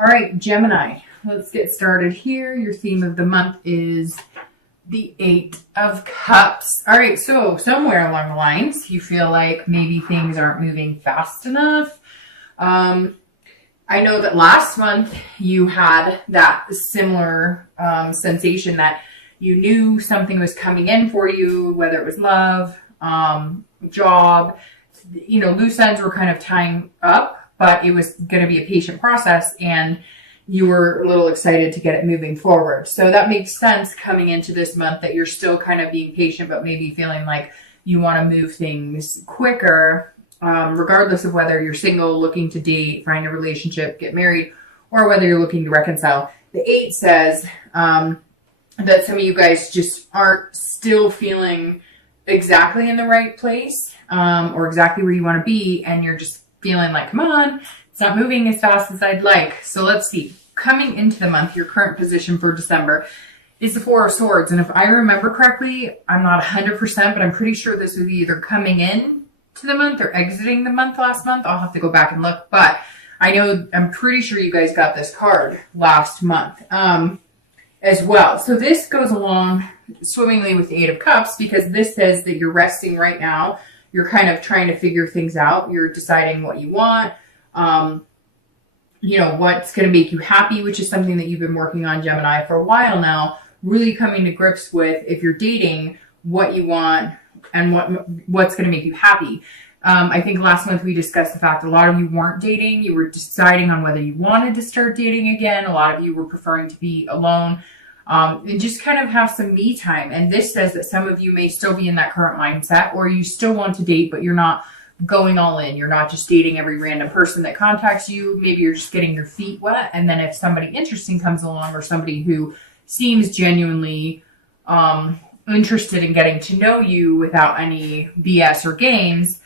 All right, Gemini, let's get started here. Your theme of the month is the Eight of Cups. All right, so somewhere along the lines, you feel like maybe things aren't moving fast enough. I know that last month you had that similar sensation that you knew something was coming in for you, whether it was love, job, loose ends were kind of tying up, but it was going to be a patient process and you were a little excited to get it moving forward. So that makes sense coming into this month that you're still kind of being patient, but maybe feeling like you want to move things quicker, regardless of whether you're single, looking to date, find a relationship, get married, or whether you're looking to reconcile. The 8 says that some of you guys just aren't still feeling exactly in the right place or exactly where you want to be, and you're just feeling like, come on, it's not moving as fast as I'd like. So let's see. Coming into the month, your current position for December is the 4 of Swords. And if I remember correctly, I'm not 100%, but I'm pretty sure this was either coming in to the month or exiting the month last month. I'll have to go back and look. But I'm pretty sure you guys got this card last month as well. So this goes along swimmingly with the 8 of Cups because this says that you're resting right now. You're kind of trying to figure things out. You're deciding what you want, what's going to make you happy, which is something that you've been working on, Gemini, for a while now, really coming to grips with, if you're dating, what you want and what's going to make you happy. I think last month we discussed the fact a lot of you weren't dating. You were deciding on whether you wanted to start dating again. A lot of you were preferring to be alone. And just kind of have some me time. And this says that some of you may still be in that current mindset, or you still want to date, but you're not going all in. You're not just dating every random person that contacts you. Maybe you're just getting your feet wet. And then if somebody interesting comes along, or somebody who seems genuinely interested in getting to know you without any BS or games,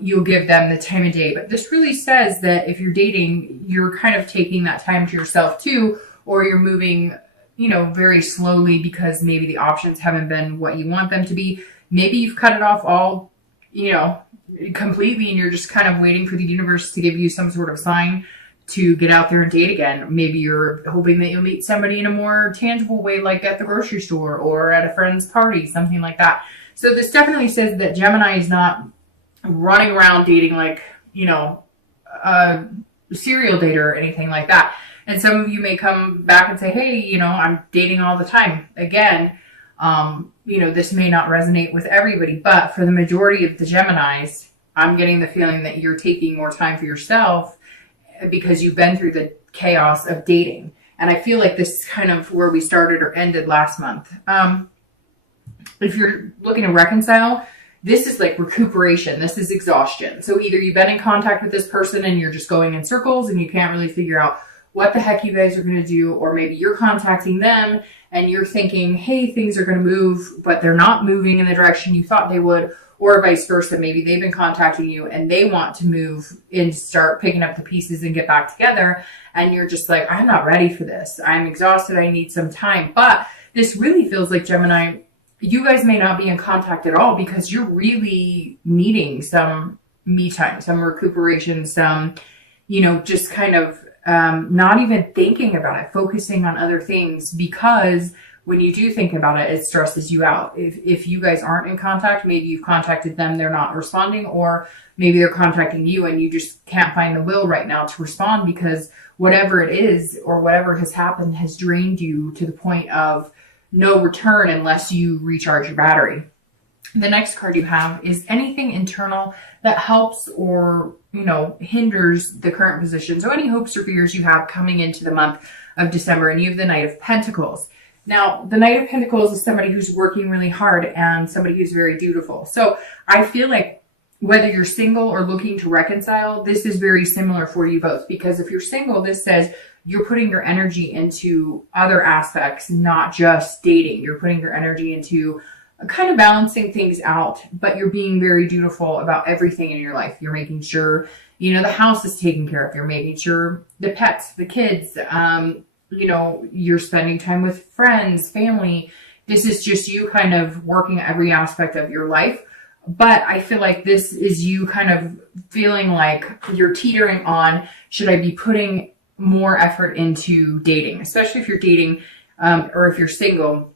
you'll give them the time of day. But this really says that if you're dating, you're kind of taking that time to yourself too, or you're moving very slowly because maybe the options haven't been what you want them to be. Maybe you've cut it off all, completely, and you're just kind of waiting for the universe to give you some sort of sign to get out there and date again. Maybe you're hoping that you'll meet somebody in a more tangible way, like at the grocery store or at a friend's party, something like that. So this definitely says that Gemini is not running around dating like, a serial dater or anything like that. And some of you may come back and say, hey, I'm dating all the time. Again, this may not resonate with everybody, but for the majority of the Geminis, I'm getting the feeling that you're taking more time for yourself because you've been through the chaos of dating. And I feel like this is kind of where we started or ended last month. If you're looking to reconcile, this is like recuperation. This is exhaustion. So either you've been in contact with this person and you're just going in circles and you can't really figure out what the heck you guys are going to do, or maybe you're contacting them and you're thinking, hey, things are going to move, but they're not moving in the direction you thought they would, or vice versa. Maybe they've been contacting you and they want to move and start picking up the pieces and get back together. And you're just like, I'm not ready for this. I'm exhausted. I need some time. But this really feels like, Gemini, you guys may not be in contact at all because you're really needing some me time, some recuperation, some, just kind of not even thinking about it, focusing on other things, because when you do think about it, it stresses you out. If you guys aren't in contact, maybe you've contacted them, they're not responding, or maybe they're contacting you and you just can't find the will right now to respond because whatever it is or whatever has happened has drained you to the point of no return unless you recharge your battery. The next card you have is anything internal that helps or, hinders the current position. So any hopes or fears you have coming into the month of December, and you have the Knight of Pentacles. Now, the Knight of Pentacles is somebody who's working really hard and somebody who's very dutiful. So I feel like whether you're single or looking to reconcile, this is very similar for you both, because if you're single, this says you're putting your energy into other aspects, not just dating. You're putting your energy into kind of balancing things out, but you're being very dutiful about everything in your life. You're making sure, the house is taken care of. You're making sure the pets, the kids, you're spending time with friends, family. This is just you kind of working every aspect of your life. But I feel like this is you kind of feeling like you're teetering on, should I be putting more effort into dating, especially if you're dating or if you're single,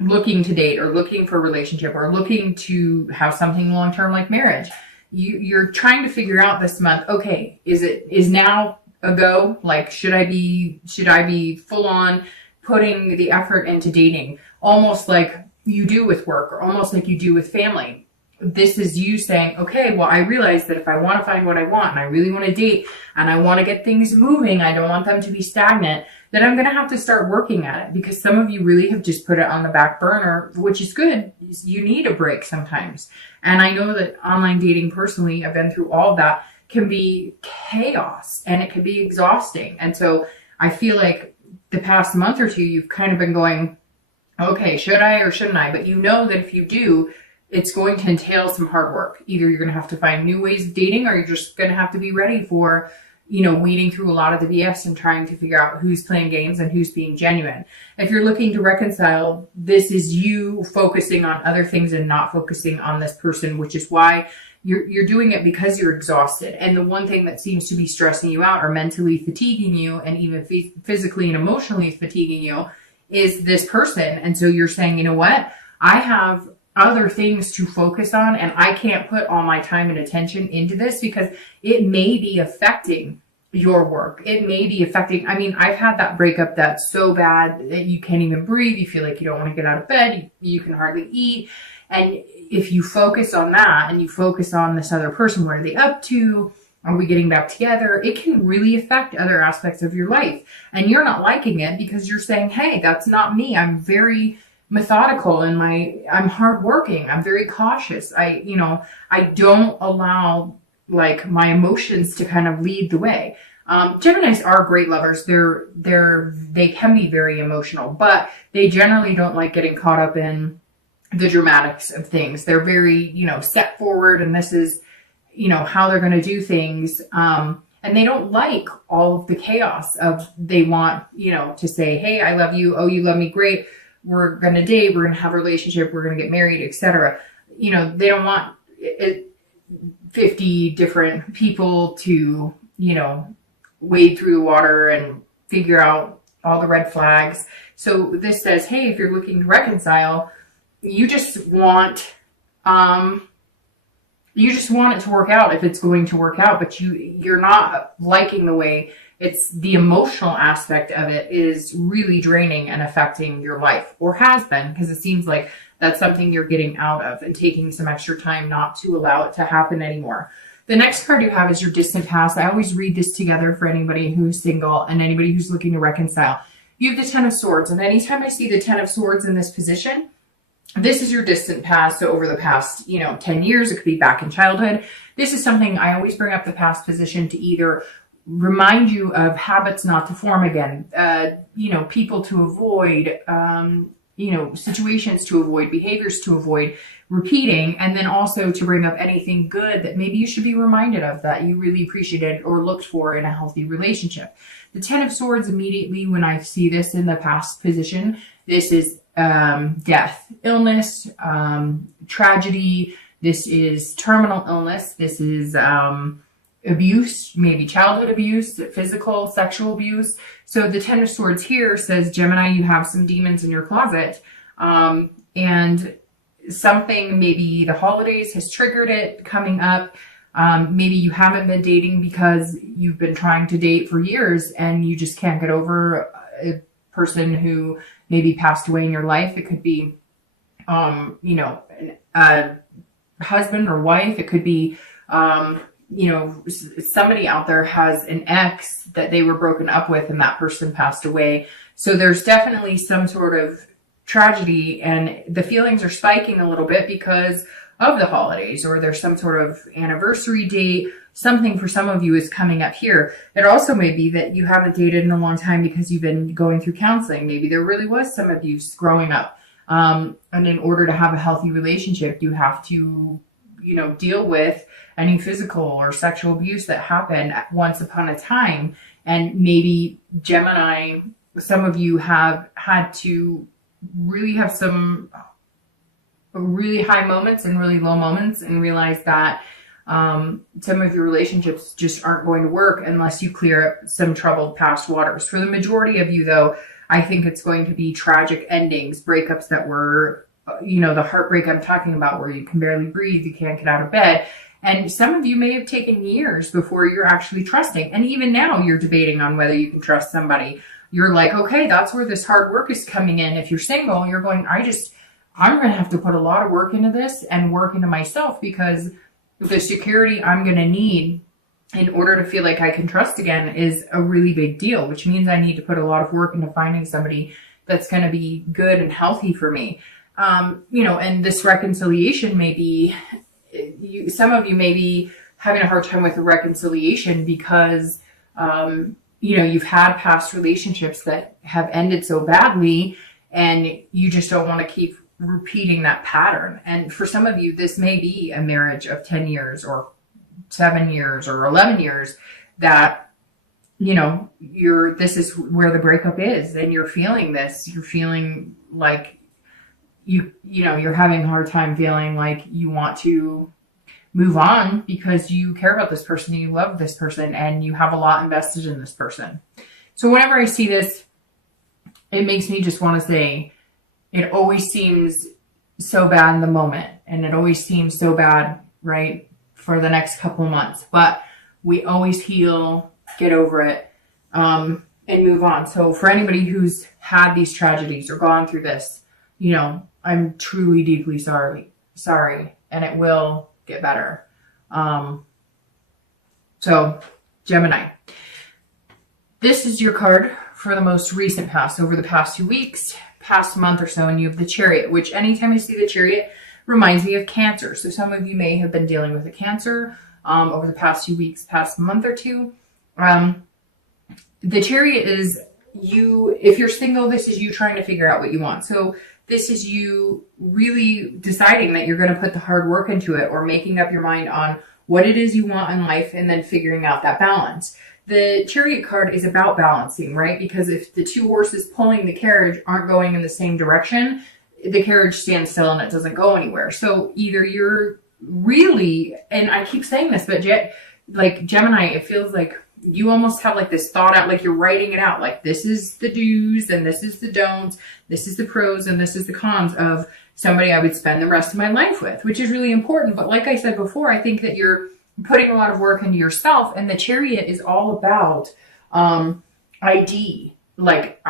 looking to date or looking for a relationship or looking to have something long-term like marriage. You're trying to figure out this month, okay, is now a go? Like, should I be full on putting the effort into dating, almost like you do with work or almost like you do with family? This is you saying, okay, well, I realize that if I want to find what I want and I really want to date and I want to get things moving, I don't want them to be stagnant, then I'm going to have to start working at it, because some of you really have just put it on the back burner, which is good. You need a break sometimes. And I know that online dating, personally, I've been through all of that, can be chaos and it can be exhausting. And so I feel like the past month or two, you've kind of been going, okay, should I or shouldn't I? But you know that if you do, it's going to entail some hard work. Either you're going to have to find new ways of dating, or you're just going to have to be ready for, weeding through a lot of the BS and trying to figure out who's playing games and who's being genuine. If you're looking to reconcile, this is you focusing on other things and not focusing on this person, which is why you're doing it, because you're exhausted. And the one thing that seems to be stressing you out or mentally fatiguing you and even physically and emotionally fatiguing you is this person. And so you're saying, you know what? I have other things to focus on, and I can't put all my time and attention into this because it may be affecting your work. It may be affecting, I've had that breakup that's so bad that you can't even breathe. You feel like you don't want to get out of bed. You can hardly eat. And if you focus on that and you focus on this other person, what are they up to? Are we getting back together? It can really affect other aspects of your life. And you're not liking it because you're saying, hey, that's not me. I'm very methodical and I'm hardworking. I'm very cautious. I don't allow my emotions to kind of lead the way. Geminis are great lovers. They can be very emotional, but they generally don't like getting caught up in the dramatics of things. They're very, set forward, and this is, how they're going to do things. And they don't like all of the chaos of, they want, to say, hey, I love you. Oh, you love me. Great. We're going to date. We're going to have a relationship. We're going to get married, etc. They don't want 50 different people to, wade through the water and figure out all the red flags. So this says, hey, if you're looking to reconcile, you just want it to work out if it's going to work out, but you're not liking the way it's the emotional aspect of it is really draining and affecting your life, or has been, because it seems like that's something you're getting out of and taking some extra time not to allow it to happen anymore. The next card you have is your distant past. I always read this together for anybody who's single and anybody who's looking to reconcile. You have the Ten of Swords, and anytime I see the Ten of Swords in this position, this is your distant past. So over the past, 10 years, it could be back in childhood. This is something I always bring up, the past position, to either remind you of habits not to form again, people to avoid, situations to avoid, behaviors to avoid repeating, and then also to bring up anything good that maybe you should be reminded of that you really appreciated or looked for in a healthy relationship. The Ten of Swords, immediately when I see this in the past position, this is death, illness, tragedy. This is terminal illness. This is abuse, maybe childhood abuse, physical, sexual abuse. So the Ten of Swords here says, Gemini, you have some demons in your closet, and something, maybe the holidays has triggered it coming up. Maybe you haven't been dating because you've been trying to date for years and you just can't get over a person who maybe passed away in your life. It could be, a husband or wife. It could be, somebody out there has an ex that they were broken up with and that person passed away. So there's definitely some sort of tragedy, and the feelings are spiking a little bit because of the holidays, or there's some sort of anniversary date. Something for some of you is coming up here. It also may be that you haven't dated in a long time because you've been going through counseling. Maybe there really was some abuse growing up. And in order to have a healthy relationship, you have to, deal with any physical or sexual abuse that happened once upon a time. And maybe Gemini, some of you have had to really have some really high moments and really low moments and realize that Some of your relationships just aren't going to work unless you clear up some troubled past waters. For the majority of you, though, I think it's going to be tragic endings, breakups that were, the heartbreak I'm talking about, where you can barely breathe, you can't get out of bed. And some of you may have taken years before you're actually trusting. And even now you're debating on whether you can trust somebody. You're like, okay, that's where this hard work is coming in. If you're single, you're going, I'm going to have to put a lot of work into this and work into myself, because the security I'm going to need in order to feel like I can trust again is a really big deal, which means I need to put a lot of work into finding somebody that's going to be good and healthy for me. And this reconciliation may be, some of you may be having a hard time with the reconciliation because, you've had past relationships that have ended so badly, and you just don't want to keep repeating that pattern. And for some of you, this may be a marriage of 10 years or 7 years or 11 years that, this is where the breakup is, and you're feeling this. You're feeling like you're having a hard time feeling like you want to move on because you care about this person, you love this person, and you have a lot invested in this person. So whenever I see this, it makes me just want to say, it always seems so bad in the moment, and it always seems so bad, right, for the next couple of months. But we always heal, get over it, and move on. So for anybody who's had these tragedies or gone through this, I'm truly deeply sorry, and it will get better. So Gemini, this is your card for the most recent past, over the past 2 weeks, past month or so, and you have the Chariot, which anytime I see the Chariot reminds me of Cancer. So some of you may have been dealing with a Cancer over the past few weeks, past month or two. The Chariot is you, if you're single, this is you trying to figure out what you want. So this is you really deciding that you're going to put the hard work into it, or making up your mind on what it is you want in life, and then figuring out that balance. The Chariot card is about balancing, right? Because if the two horses pulling the carriage aren't going in the same direction, the carriage stands still and it doesn't go anywhere. So either you're really, and I keep saying this, but like Gemini, it feels like you almost have like this thought out, like you're writing it out, like this is the do's and this is the don'ts, this is the pros and this is the cons of somebody I would spend the rest of my life with, which is really important. But like I said before, I think that you're putting a lot of work into yourself, and the Chariot is all about ID, like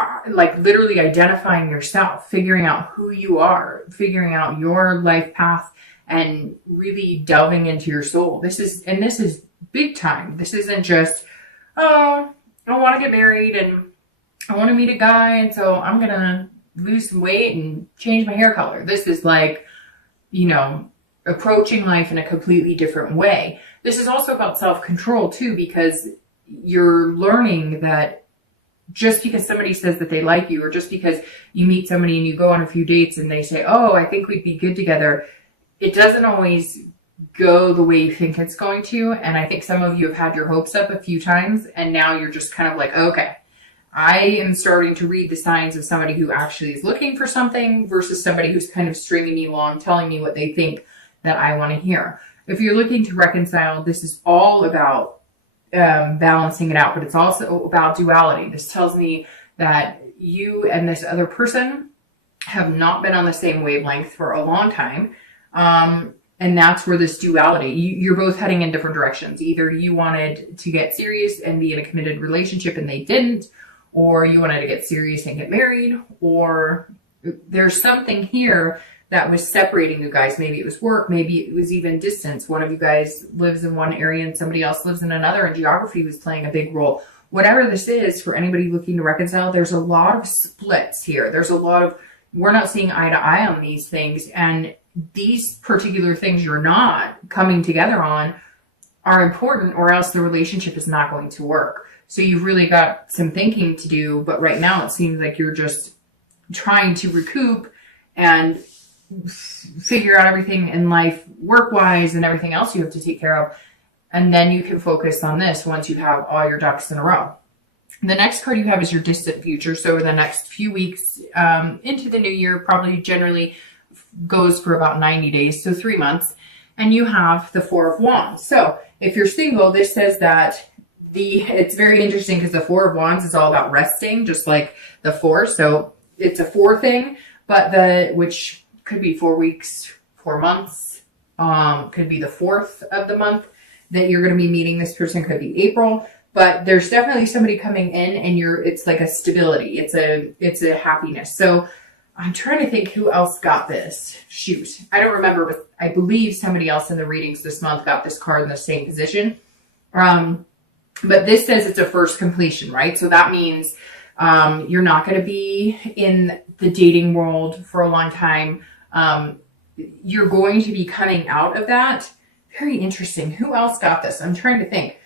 literally identifying yourself, figuring out who you are, figuring out your life path, and really delving into your soul. This is big time. This isn't just, oh, I want to get married and I want to meet a guy, and so I'm going to lose some weight and change my hair color. This is like, approaching life in a completely different way. This is also about self-control too, because you're learning that just because somebody says that they like you, or just because you meet somebody and you go on a few dates and they say, oh, I think we'd be good together, it doesn't always go the way you think it's going to. And I think some of you have had your hopes up a few times, and now you're just kind of like, okay, I am starting to read the signs of somebody who actually is looking for something versus somebody who's kind of stringing me along, telling me what they think that I want to hear. If you're looking to reconcile, this is all about balancing it out, but it's also about duality. This tells me that you and this other person have not been on the same wavelength for a long time. And that's where this duality, you're both heading in different directions. Either you wanted to get serious and be in a committed relationship and they didn't, or you wanted to get serious and get married, or there's something here that was separating you guys. Maybe it was work, maybe it was even distance. One of you guys lives in one area and somebody else lives in another, and geography was playing a big role. Whatever this is, for anybody looking to reconcile, there's a lot of splits here. There's a lot of, we're not seeing eye to eye on these things, and these particular things you're not coming together on are important, or else the relationship is not going to work. So you've really got some thinking to do, but right now it seems like you're just trying to recoup and figure out everything in life work-wise and everything else you have to take care of. And then you can focus on this once you have all your ducks in a row. The next card you have is your distant future. So the next few weeks into the new year, probably generally goes for about 90 days, so 3 months. and you have the Four of Wands. So if you're single, this says that it's very interesting because the Four of Wands is all about resting, just like the Four. So it's a 4 thing, but which could be 4 weeks, 4 months, could be the 4th of the month that you're going to be meeting this person, could be April, but there's definitely somebody coming in and it's like a stability. It's a happiness. So I'm trying to think who else got this. Shoot. I don't remember, but I believe somebody else in the readings this month got this card in the same position. But this says it's a first completion, right? So that means you're not going to be in the dating world for a long time. You're going to be coming out of that. Very interesting. Who else got this? I'm trying to think.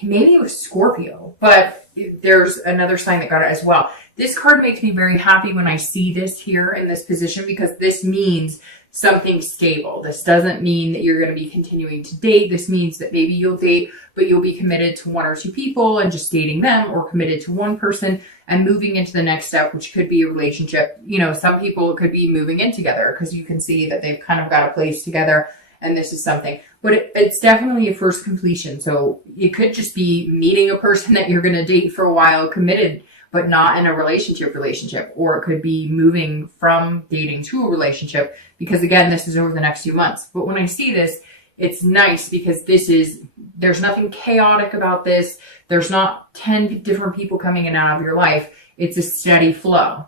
Maybe it was Scorpio, but there's another sign that got it as well. This card makes me very happy when I see this here in this position, because this means something stable. This doesn't mean that you're going to be continuing to date. This means that maybe you'll date, but you'll be committed to 1 or 2 people and just dating them, or committed to one person and moving into the next step, which could be a relationship. You know, some people could be moving in together because you can see that they've kind of got a place together, and this is something. But it's definitely a first completion. So it could just be meeting a person that you're going to date for a while, committed, but not in a relationship, or it could be moving from dating to a relationship, because again, this is over the next few months. But when I see this, it's nice because there's nothing chaotic about this. There's not 10 different people coming in and out of your life. It's a steady flow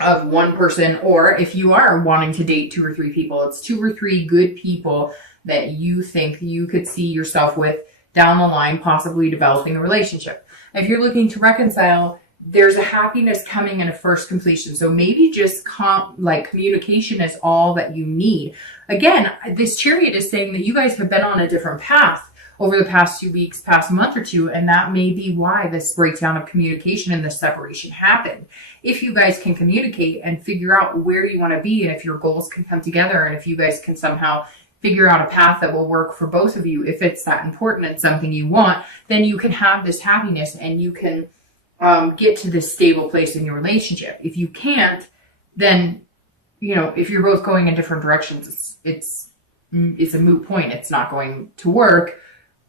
of one person, or if you are wanting to date 2 or 3 people, it's 2 or 3 good people that you think you could see yourself with down the line, possibly developing a relationship. If you're looking to reconcile, there's a happiness coming in a first completion. So maybe just communication is all that you need. Again, this Chariot is saying that you guys have been on a different path over the past few weeks, past month or two, and that may be why this breakdown of communication and this separation happened. If you guys can communicate and figure out where you want to be, and if your goals can come together, and if you guys can somehow figure out a path that will work for both of you, if it's that important and something you want, then you can have this happiness and you can get to this stable place in your relationship. If you can't, then, you know, if you're both going in different directions, it's a moot point. It's not going to work.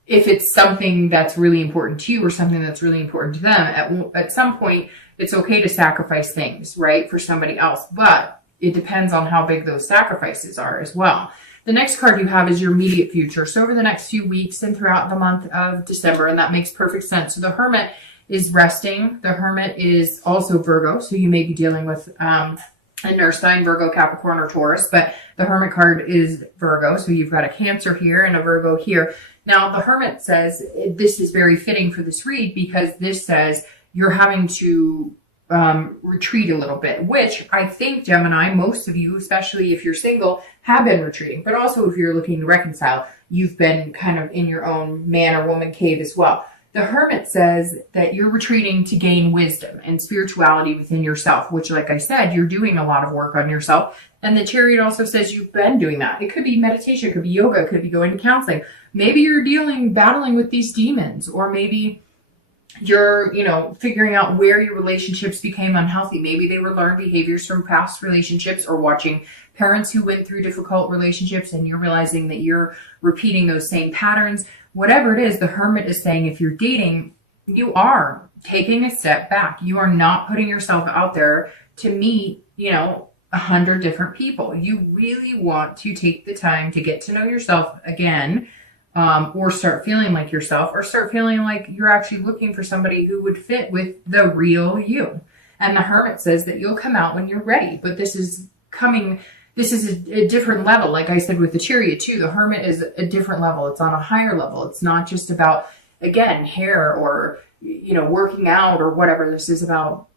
If it's something that's really important to you or something that's really important to them, at some point, it's okay to sacrifice things, right, for somebody else. But it depends on how big those sacrifices are as well. The next card you have is your immediate future. So over the next few weeks and throughout the month of December, and that makes perfect sense. So the Hermit is resting. The Hermit is also Virgo. So you may be dealing with an earth sign, Virgo, Capricorn, or Taurus, but the Hermit card is Virgo. So you've got a Cancer here and a Virgo here. Now the Hermit says this is very fitting for this read, because this says you're having to retreat a little bit, which I think, Gemini, most of you, especially if you're single, have been retreating. But also if you're looking to reconcile, you've been kind of in your own man or woman cave as well. The Hermit says that you're retreating to gain wisdom and spirituality within yourself, which, like I said, you're doing a lot of work on yourself. And the Chariot also says you've been doing that. It could be meditation, it could be yoga, it could be going to counseling. Maybe you're battling with these demons, or maybe you're, figuring out where your relationships became unhealthy. Maybe they were learned behaviors from past relationships, or watching parents who went through difficult relationships, and you're realizing that you're repeating those same patterns. Whatever it is, the Hermit is saying if you're dating, you are taking a step back. You are not putting yourself out there to meet, 100 different people. You really want to take the time to get to know yourself again, or start feeling like yourself, or start feeling like you're actually looking for somebody who would fit with the real you. And the Hermit says that you'll come out when you're ready, but this is a different level. Like I said with the Chariot too, the Hermit is a different level. It's on a higher level. It's not just about, again, hair or, working out or whatever. This is about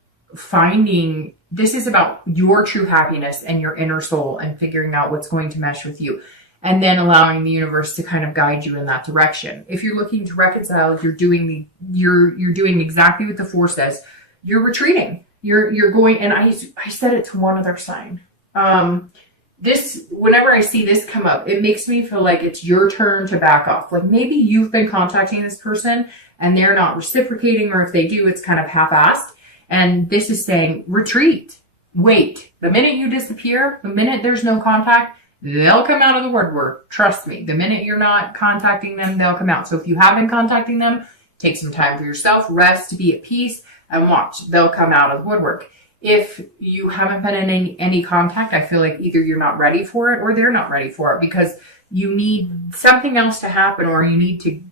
your true happiness and your inner soul, and figuring out what's going to mesh with you, and then allowing the universe to kind of guide you in that direction. If you're looking to reconcile, you're doing exactly what the Four says. You're retreating. You're going, and I said it to one other sign. Whenever I see this come up, it makes me feel like it's your turn to back off. Like maybe you've been contacting this person and they're not reciprocating, or if they do, it's kind of half-assed. And this is saying, retreat, wait. The minute you disappear, the minute there's no contact, they'll come out of the woodwork. Trust me. The minute you're not contacting them, they'll come out. So if you have been contacting them, take some time for yourself, rest, be at peace, and watch. They'll come out of the woodwork. If you haven't been in any contact, I feel like either you're not ready for it or they're not ready for it, because you need something else to happen, or you need to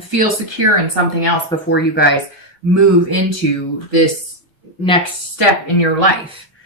feel secure in something else before you guys move into this next step in your life.